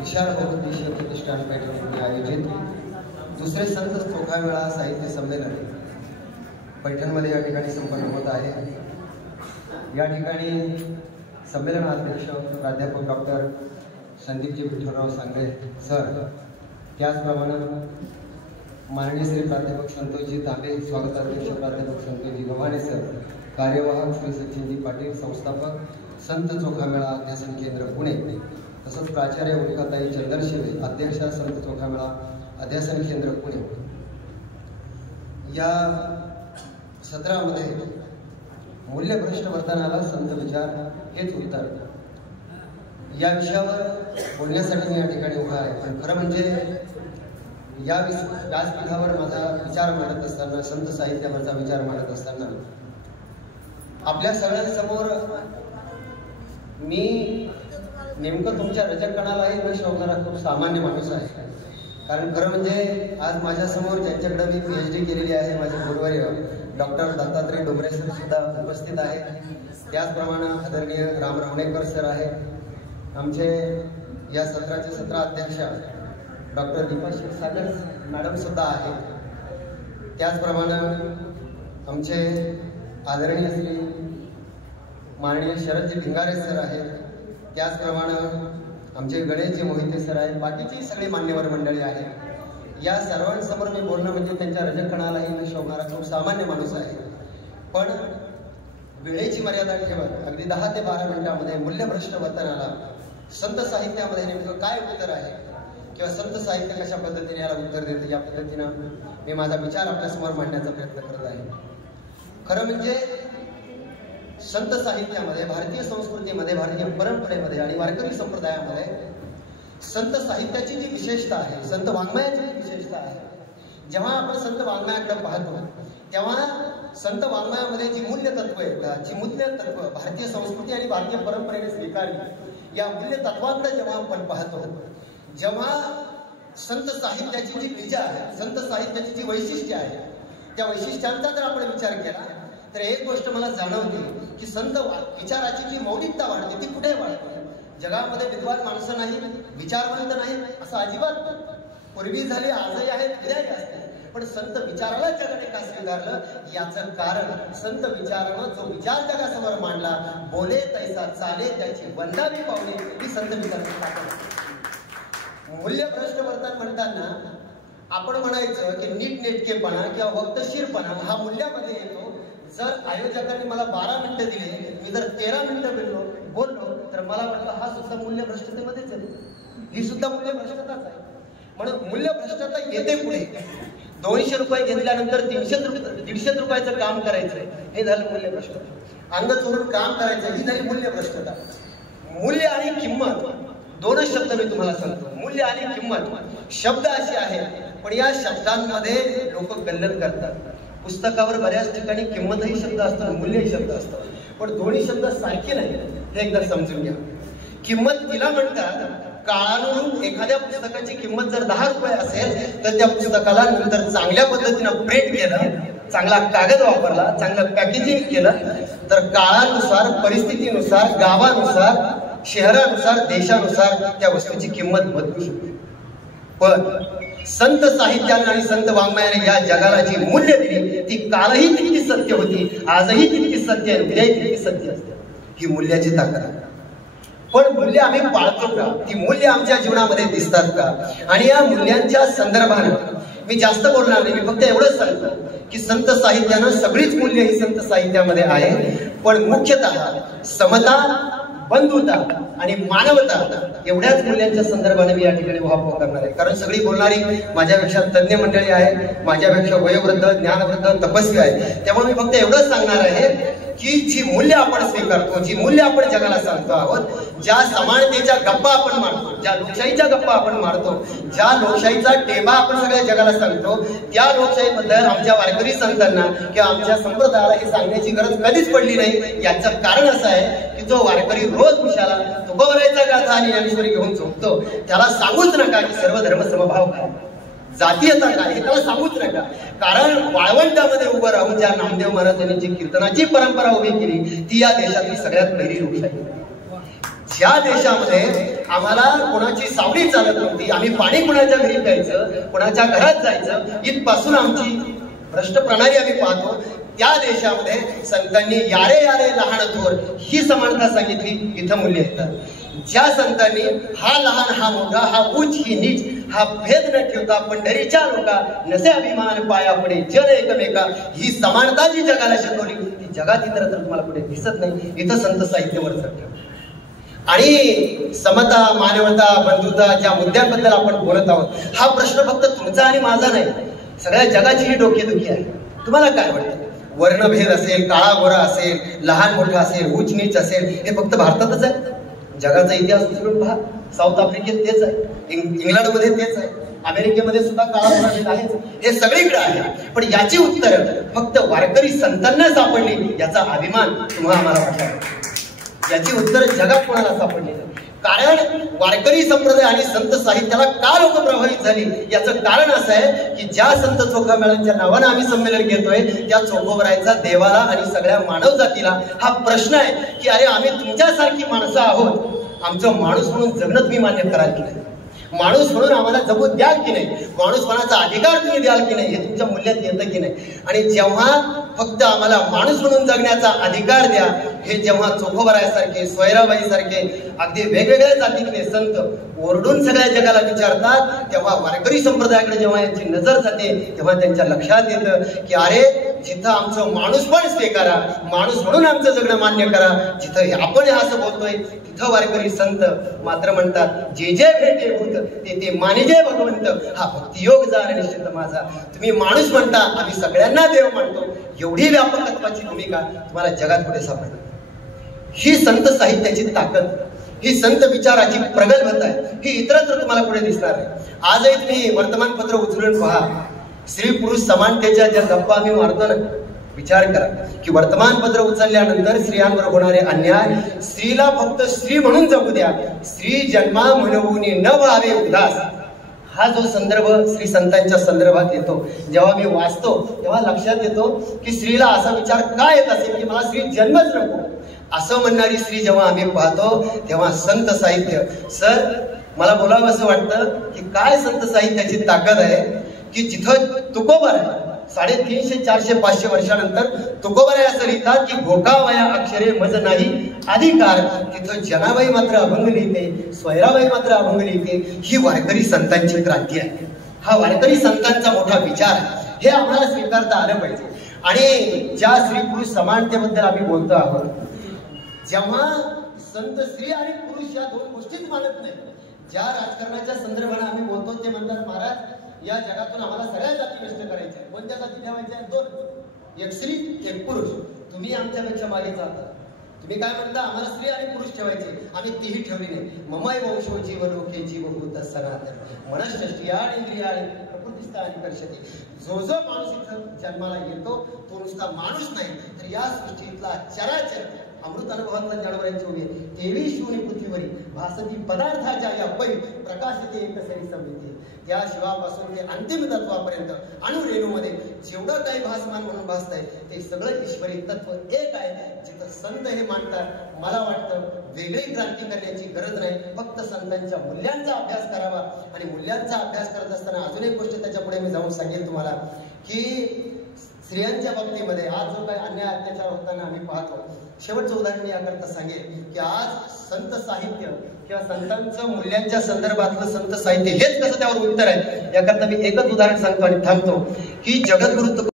विशाल बहुउद्देशीय प्रतिष्ठान पैठण आयोजित दुसरे संत चोखामेळा साहित्य संमेलन पैठणमध्ये या ठिकाणी संपन्न होत आहे। या ठिकाणी संमेलनाध्यक्ष प्राध्यापक डॉक्टर संदीपजी विठ्ठलराव सांगळे सर, त्याचप्रमाणे माननीय श्री प्राध्यापक संतोषजी तांबे, स्वागताध्यक्ष प्राध्यापक संतोषजी गव्हाणे सर, कार्यवाहक श्री सचिनजी पाटील, संस्थापक संत चोखामेळा अध्यासन केंद्र पुणे, तसंच प्राचार्य उल्काताई चंदरशिवे, अध्यक्षा संत चोखामेळा अध्यासन केंद्र पुणे। या सत्रामध्ये मूल्यभ्रष्ट वर्तनाला संत विचार हेच उत्तर या विषयावर बोलण्यासाठी मी या ठिकाणी उभा आहे। पण खरं म्हणजे या व्यासपीठावर माझा विचार मांडत असताना, संत साहित्यावरचा विचार मांडत असताना आपल्या सगळ्यांसमोर मी नेमकं तुमच्या रजकणालाही न शोधणारा खूप सामान्य माणूस आहे। कारण खरं म्हणजे आज माझ्यासमोर ज्यांच्याकडे मी PhD केलेली आहे, माझे गुरुवर्य डॉक्टर दत्तात्रय डोंगरे सर सुद्धा उपस्थित आहेत। त्याचप्रमाणे आदरणीय राम रावणेकर सर आहेत। आमचे या सत्राचे सत्र अध्यक्ष डॉक्टर दीपा क्षीरसागर मॅडम सुद्धा आहेत। त्याचप्रमाणे आमचे आदरणीय श्री माननीय शरदजी भिंगारे सर आहेत। त्याचप्रमाणे आमचे गणेशजी मोहिते सर आहेत। बाकीची सगळी मान्यवर मंडळी आहेत। या सर्वांसमोर मी बोलणं म्हणजे त्यांच्या रजकणालाही न शोभणारा खूप सामान्य माणूस आहे। पण वेळेची मर्यादा ठेवत अगदी 10 ते 12 मिनिटांमध्ये मूल्यभ्रष्ट वर्तनाला संत साहित्यामध्ये नेमकं काय उत्तर आहे किंवा संत साहित्य कशा पद्धतीने याला उत्तर देते, या पद्धतीनं मी माझा विचार आपल्यासमोर मांडण्याचा प्रयत्न करत आहे। खरं म्हणजे संत साहित्यामध्ये, भारतीय संस्कृतीमध्ये, भारतीय परंपरेमध्ये आणि वारकरी संप्रदायामध्ये संत साहित्याची जी विशेषता आहे, संत वाङ्मयाची जी विशेषता आहे, जेव्हा आपण संत वाङ्मयाकडे पाहतो तेव्हा संत वाङ्मयामध्ये जी मूल्य तत्व येतात, जी मूल्य तत्व भारतीय संस्कृती आणि भारतीय परंपरेने स्वीकारली, या मूल्य तत्वाकडे जेव्हा आपण पाहतो, जेव्हा संत साहित्याची जी बीज आहे, संत साहित्याची जी वैशिष्ट्य आहे, त्या वैशिष्ट्यांचा जर आपण विचार केला तर एक गोष्ट मला जाणवली की संत विचाराची जी मौलिकता वाढते ती कुठे वाढते? जगामध्ये विद्वान माणसं नाही, विचारवंत नाही असं अजिबात पूर्वी झाले, आजही आहे, उद्याही असते। पण संत विचाराला जगाने का स्वीकारलं? याचं कारण संत विचारानं जो विचार जगासमोर मांडला, बोले तैसा चाले त्याची वंदावी पावले, ही संत विचाराची ताकद। मूल्यभ्रष्ट वर्तन म्हणताना आपण म्हणायचं की नीटनेटकेपणा किंवा वक्तशीरपणा हा मूल्यामध्ये येतो। जर आयोजकांनी मला 12 मिनिटं दिले, मी जर 13 मिनिटं बोललो तर मला वाटतं हा सुद्धा मूल्यभ्रष्टतेमध्येच येतो, ही सुद्धा मूल्यभ्रष्टताच आहे। म्हणून मूल्यभ्रष्टता येते पुढे 200 रुपये घेतल्यानंतर 150 रुपयाचं काम करायचंय, हे झालं मूल्यभ्रष्टता। अंग चोरून काम करायचं, ही झाली मूल्यभ्रष्टता। मूल्य आणि किंमत दोनच शब्द मी तुम्हाला सांगतो, मूल्य आणि किंमत शब्द असे आहेत, पण या शब्दांमध्ये लोक गल्लत करतात। पुस्तकावर बऱ्याच ठिकाणी किंमतही शब्द असतो, मूल्यही शब्द असतो, पण दोन्ही शब्द सारखे नाही, हे एकदा समजून घ्या। किंमत तिला म्हणतात काळानुरूप एखाद्या पुस्तकाची किंमत जर 10 रुपये असेल तर त्या पुस्तकाला नंतर चांगल्या पद्धतीनं प्रिंट केलं, चांगला कागद वापरला, चांगलं पॅकेजिंग केलं तर काळानुसार, परिस्थितीनुसार, गावानुसार, शहरानुसार, देशानुसार त्या वस्तूची किंमत बदलू शकते। पण संत साहित्याने आणि संत वाङ्मयाने या जगाला जी मूल्य दिली ती कालही तितकी सत्य होती, आजही तितकी सत्य आहे, उद्याही तितकी सत्य असते। ही मूल्याची ताकद आहे। पण मूल्य आम्ही पाळतो का? ती मूल्य आमच्या जीवनामध्ये दिसतात का? आणि या मूल्यांच्या संदर्भाने मी जास्त बोलणार नाही, मी फक्त एवढंच सांगतो की संत साहित्यानं सगळीच मूल्य ही संत साहित्यामध्ये आहे, पण मुख्यतः समता, बंधुता आणि मानवता एवढ्याच मूल्यांच्या संदर्भाने मी या ठिकाणी वापर करणार आहे। कारण सगळी बोलणारी माझ्यापेक्षा तज्ञ मंडळी आहे, माझ्यापेक्षा वयोवृद्ध, ज्ञानवृद्ध, तपस्वी आहे। त्यामुळे मी फक्त एवढंच सांगणार आहे की जी मूल्य आपण स्वीकारतो, जी मूल्य आपण जगाला सांगतो आहोत, ज्या समानतेच्या गप्पा आपण मारतो, ज्या लोकशाहीच्या गप्पा आपण मारतो, ज्या लोकशाहीचा टेबा आपण सगळ्या जगाला सांगतो, त्या लोकशाहीबद्दल आमच्या वारकरी संतांना किंवा आमच्या संप्रदायाला हे सांगण्याची गरज कधीच पडली नाही। याचं कारण असं आहे की जो वारकरी रोज उशाला तुकोबरायचा गाथा आणि ज्ञानेश्वरी घेऊन झोपतो त्याला सांगूच नका की सर्व धर्म समभाव काय। जातीयता काय हे त्याला सांगूच नका. कारण वाळवंटामध्ये उभं राहून ज्या नामदेव महाराजांनी जी कीर्तनाची परंपरा उभी केली ती या देशातली सगळ्यात पहिली लोकशाही. ज्या देशामध्ये आम्हाला कोणाची सावली चालत नव्हती, आम्ही पाणी कुणाच्या घरी प्यायचं, कोणाच्या घरात जायचं, इथपासून आमची भ्रष्ट प्रणाली आम्ही पाहतो, त्या देशामध्ये संतांनी यारे यारे लहान थोर ही समानता सांगितली. इथं मूल्य येतात. ज्या संतांनी हा लहान हा मोठा, हा उच्च ही नीच हा भेद न ठेवता पंढरीच्या लोका नसे अभिमान पाया पुढे जन एकमेका ही समानता जी जगाला शिकवली ती जगात इतर तुम्हाला पुढे दिसत नाही. इथं संत साहित्यावर ठेवतो. आणि समता, मानवता, बंधुता ज्या मुद्द्यांबद्दल आपण बोलत आहोत, हा प्रश्न फक्त तुमचा आणि माझा नाही, सगळ्या जगाची ही डोकेदुखी आहे. तुम्हाला काय वाटतं? वर्णभेद असेल, काळा गोरा असेल, लहान मोठा असेल, उच्च नीच असेल, हे फक्त भारतातच आहे? जगाचा इतिहास उचलून पहा. साऊथ आफ्रिकेत तेच आहे, इंग्लंडमध्ये तेच आहे, अमेरिकेमध्ये सुद्धा काळा गोरा भेद आहे, हे सगळीकडे आहे. पण याची उत्तर फक्त वारकरी संतांना सापडली याचा अभिमान तुम्हाला आम्हाला वाटला. याची उत्तर जगात कोणाला सापडली नाही. कारण वारकरी संप्रदाय आणि संत साहित्याला का लोक प्रभावित झाली याचं कारण असं आहे की ज्या संत चोखामेळ्यांच्या नावानं आम्ही संमेलन घेतोय त्या चोखोबरायचा देवाला आणि सगळ्या मानव जातीला हा प्रश्न आहे की अरे आम्ही तुमच्यासारखी माणसं आहोत, आमचं माणूस म्हणून जगणं तुम्ही मान्य कराल की नाही, माणूस म्हणून आम्हाला जगू द्याल की नाही, माणूसपणाचा अधिकार तुम्ही द्याल की नाही, हे तुमच्या मूल्यात येतं की नाही. आणि जेव्हा फक्त आम्हाला माणूस म्हणून जगण्याचा अधिकार द्या हे जेव्हा चोखोबरायासारखे, सोयराबाई सारखे अगदी वेगवेगळ्या जातीतले संत ओरडून सगळ्या जगाला विचारतात, तेव्हा वारकरी संप्रदायाकडे जेव्हा यांची नजर जाते तेव्हा त्यांच्या लक्षात येतं की अरे जिथं आमचं माणूस पण स्वीकारा, माणूस म्हणून आमचं जगणं मान्य करा, जिथं आपण असं बोलतोय तिथं वारकरी संत मात्र म्हणतात जे जे भेटे भूत ते ते मानिजे भगवंत, हा भक्तियोग जार निश्चित माझा. तुम्ही माणूस म्हणता, आम्ही सगळ्यांना देव मानतो, एवढी व्यापकत्वाची भूमिका तुम्हाला जगात पुढे सापडते. ही संत साहित्याची ताकद, ही संत विचाराची प्रगल्भता आहे, ही इतरत्र तुम्हाला पुढे दिसणार आहे. आजही तुम्ही वर्तमानपत्र उचलून पहा, स्त्री पुरुष समानतेच्या ज्या गप्पा आम्ही मारतो ना, विचार करा की वर्तमानपत्र उचलल्यानंतर स्त्रियांवर होणारे अन्याय, स्त्रीला फक्त स्त्री म्हणून जगू द्या, स्त्री जन्मा म्हणून न व्हावे उदास, हा जो संदर्भ श्री संतांच्या संदर्भात येतो जेव्हा मी वाचतो तेव्हा लक्षात येतो की स्त्रीला असा विचार का येत असेल की मला स्त्री जन्मच नको असं म्हणणारी स्त्री जेव्हा आम्ही पाहतो तेव्हा संत साहित्य, सर मला बोलावं असं वाटतं की काय संत साहित्याची ताकद आहे की जिथं तुकोबर आहे 350, 400, 500 वर्षानंतर तुकोबराय असं लिहितात की घोकावया अक्षरे मज नाही अधिकार, तिथं जनाबाई मात्र अभंग लिहिते, सोयराबाई मात्र अभंग लिहिते. ही वारकरी संतांची क्रांती आहे, हा वारकरी संतांचा मोठा विचार आहे, हे आम्हाला स्वीकारता आलं पाहिजे. आणि ज्या स्त्री पुरुष समानतेबद्दल आम्ही बोलतो आहोत, जेव्हा संत स्त्री आणि पुरुष या दोन गोष्टीच मानत नाही, ज्या राजकारणाच्या संदर्भाने आम्ही बोलतो ते म्हणतात महाराज या जगातून आम्हाला सगळ्या जाती नष्ट करायच्या, कोणत्या जाती ठेवायच्या? 2, एक स्त्री एक पुरुष. तुम्ही आमच्यापेक्षा मागे जाता, तुम्ही काय म्हणता आम्हाला स्त्री आणि पुरुष ठेवायचे, आम्ही तीही ठेवली नाही. ममय वंशो जीव लोके जीवभूत सनातन मनश्चष्टियाण इंद्रियाण प्रकृतिस्थानी कर्षते. जो जो माणूस इथं जन्माला येतो तो नुसता माणूस नाही तर या सृष्टीतला चराचर अमृत अनुभवातला जानवरांची उभी तेवी शून्य पृथ्वीवरी भासती पदार्थाच्या या पै प्रकाशते एकसरी समृद्धी. त्या शिवापासून ते अंतिम तत्वापर्यंत अणुरेणूमध्ये जेवढं काही भासमान म्हणून भासतंय ते सगळं ईश्वरी तत्व एक आहे. जिथं संत हे मानतात मला वाटतं वेगळी क्रांती करण्याची गरज नाही, फक्त संतांच्या मूल्यांचा अभ्यास करावा. आणि मूल्यांचा अभ्यास करत असताना अजून एक गोष्ट त्याच्या पुढे मी जाऊन सांगेन तुम्हाला की स्त्रियांच्या बाबतीमध्ये आज जो काही अन्याय अत्याचार होताना आम्ही पाहतो, शेवटचं उदाहरण मी याकरता सांगेन की आज संत साहित्य किंवा संतांचं मूल्यांच्या संदर्भातलं संत साहित्य हेच कसं त्यावर उत्तर आहे याकरता मी एकच उदाहरण सांगतो आणि थांबतो की जगद्गुरु